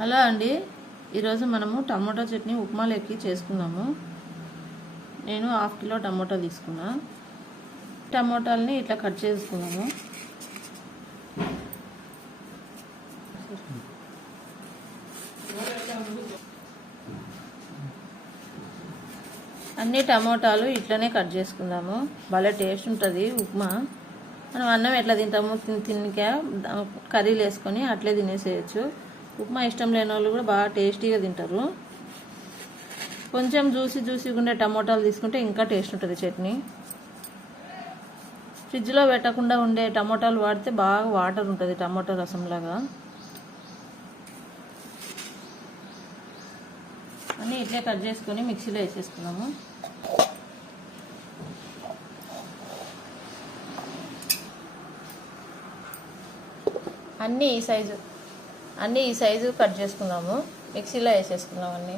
Hello అండి, ఈరోజు మనము టమోటా చట్నీ ఉప్మాలోకి చేసుకుందాము. నేను 1/2 కిలో టమోటా తీసుకున్నా. టమోటాలని ఇట్లా కట్ చేసుకున్నాము. అన్ని టమోటాలు ఇట్లనే కట్ చేసుకుందాము. భలే టేస్ట్ ఉంటుంది ఉప్మా. మనం అన్నం ఎట్లా తింటాము తినక కర్రీలు వేసుకొని అట్లే తినేసేయచ్చు. ఉప్మా ఇష్టం లేని వాళ్ళు కూడా బాగా టేస్టీగా తింటారు. కొంచెం జ్యూసీగా ఉండే టమోటాలు తీసుకుంటే ఇంకా టేస్ట్ ఉంటుంది చట్నీ. ఫ్రిడ్జ్లో పెట్టకుండా ఉండే టమోటాలు వాడితే బాగా వాటర్ ఉంటుంది, టమోటా రసంలాగా. అన్నీ ఇట్లే కట్ చేసుకొని మిక్సీలో వేసేసుకున్నాము. అన్నీ ఈ సైజు కట్ చేసుకున్నాము, మిక్సీలో వేసేసుకున్నాం అన్నీ.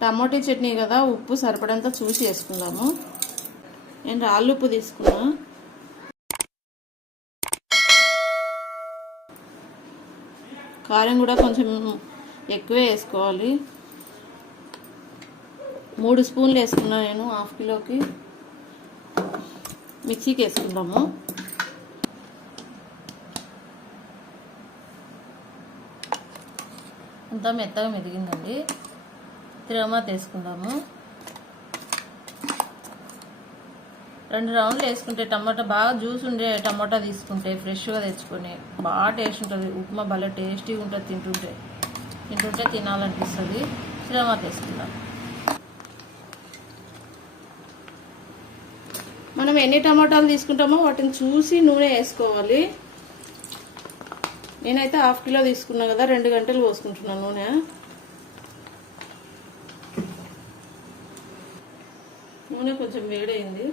టమోటా చట్నీ కదా, ఉప్పు సరిపడంత చూసి వేసుకుందాము. నేను రాళ్ళు ఉప్పు తీసుకున్నా. కారం కూడా కొంచెం ఎక్కువే వేసుకోవాలి. 3 స్పూన్లు వేసుకున్నా నేను 1/2 కిలోకి. మిక్సీకి వేసుకుందాము. అంతా మెత్తగా మెదిగిందండి. తిరగమాత వేసుకుందాము. 2 రౌండ్లు వేసుకుంటే టమాటా బాగా జ్యూస్ ఉండే టమాటా తీసుకుంటే ఫ్రెష్గా తెచ్చుకొని బాగా టేస్ట్ ఉంటుంది. ఉప్మా భలే టేస్టీగా ఉంటుంది. తింటుంటే తినాలనిపిస్తుంది. తిరగమాత వేసుకుందాం. మనం ఎన్ని టమాటాలు తీసుకుంటామో వాటిని చూసి నూనె వేసుకోవాలి. నేనైతే 1/2 కిలో తీసుకున్నా కదా, 2 గంటలు పోసుకుంటున్నాను నూనె. నూనె కొంచెం వేడైంది.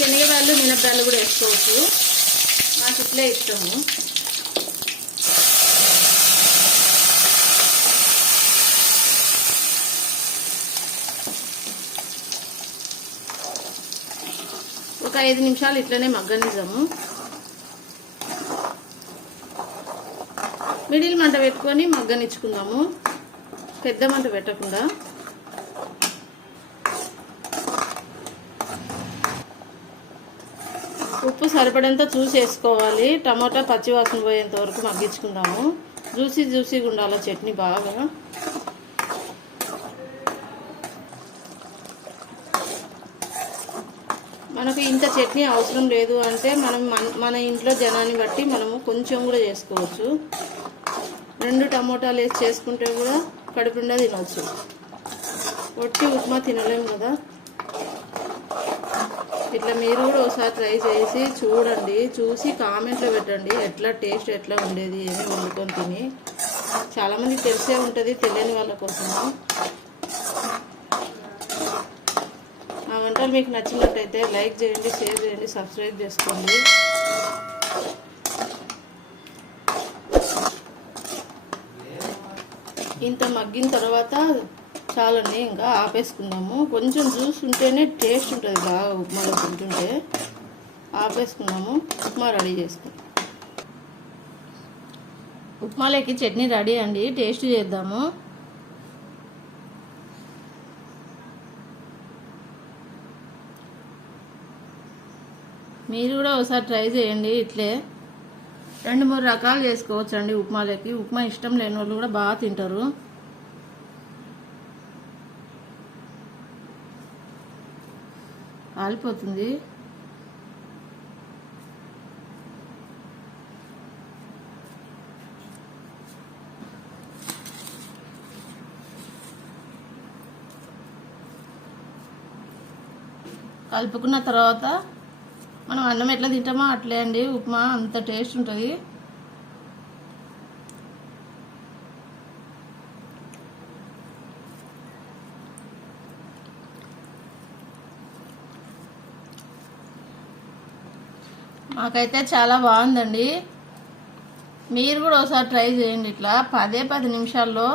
శనగదాళ్ళు మినపదాళ్ళు కూడా వేసుకోవచ్చు, నాకు ఇట్లే ఇష్టము. ఒక 5 నిమిషాలు ఇట్లనే మగ్గనిద్దాము. మిడిల్ మంట పెట్టుకొని మగ్గనిచ్చుకుందాము, పెద్ద మంట పెట్టకుండా. ఉప్పు సరిపడంత చూసి వేసుకోవాలి. టమాటా పచ్చివాసన పోయేంత వరకు మగ్గించుకుందాము. జ్యూసీగా ఉండాలి చట్నీ బాగా. మనకు ఇంత చట్నీ అవసరం లేదు అంటే మన ఇంట్లో జనాన్ని బట్టి మనము కొంచెం కూడా చేసుకోవచ్చు. 2 టమోటాలు వేసి చేసుకుంటే కూడా కడుపు నిండా తినవచ్చు. ఒట్టి ఉప్మా తినలేము కదా. ఇట్లా మీరు కూడా ఒకసారి ట్రై చేసి చూడండి. చూసి కామెంట్లో పెట్టండి టేస్ట్ ఎట్లా ఉండేది ఏమి వండుకొని తిని. చాలామంది తెలిసే ఉంటుంది, తెలియని వాళ్ళ కోసము. ఆ వంటలు మీకు నచ్చినట్టయితే లైక్ చేయండి, షేర్ చేయండి, సబ్స్క్రైబ్ చేసుకోండి. ఇంత మగ్గిన తర్వాత చాలండి, ఇంకా ఆపేసుకుందాము. కొంచెం జ్యూస్ ఉంటేనే టేస్ట్ ఉంటుంది బాగా ఉప్మాలో తింటుంటే. ఆపేసుకుందాము. ఉప్మా రెడీ చేసుకుందాం. ఉప్మాలోకి చట్నీ రెడీ అండి, టేస్ట్ చేద్దాము. మీరు కూడా ఒకసారి ట్రై చేయండి. ఇట్లే 2-3 రకాలు చేసుకోవచ్చు అండి ఉప్మాలోకి. ఉప్మా ఇష్టం లేని వాళ్ళు కూడా బాగా తింటారు. కాలిపోతుంది. కలుపుకున్న తర్వాత మనం అన్నం ఎట్లా తింటామో అట్లే అండి ఉప్మా, అంత టేస్ట్ ఉంటుంది. మాకైతే చాలా బాగుందండి. మీరు కూడా ఒకసారి ట్రై చేయండి. ఇట్లా 10 నిమిషాల్లో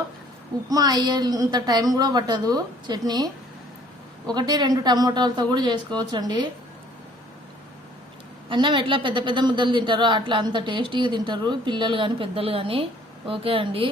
ఉప్మా అయ్యేంత టైం కూడా పట్టదు. చట్నీ 1-2 టమోటాలతో కూడా చేసుకోవచ్చండి. అన్నం ఎట్లా పెద్ద ముద్దలు తింటారో అట్లా అంత టేస్టీగా తింటారు పిల్లలు కానీ పెద్దలు కానీ. ఓకే అండి.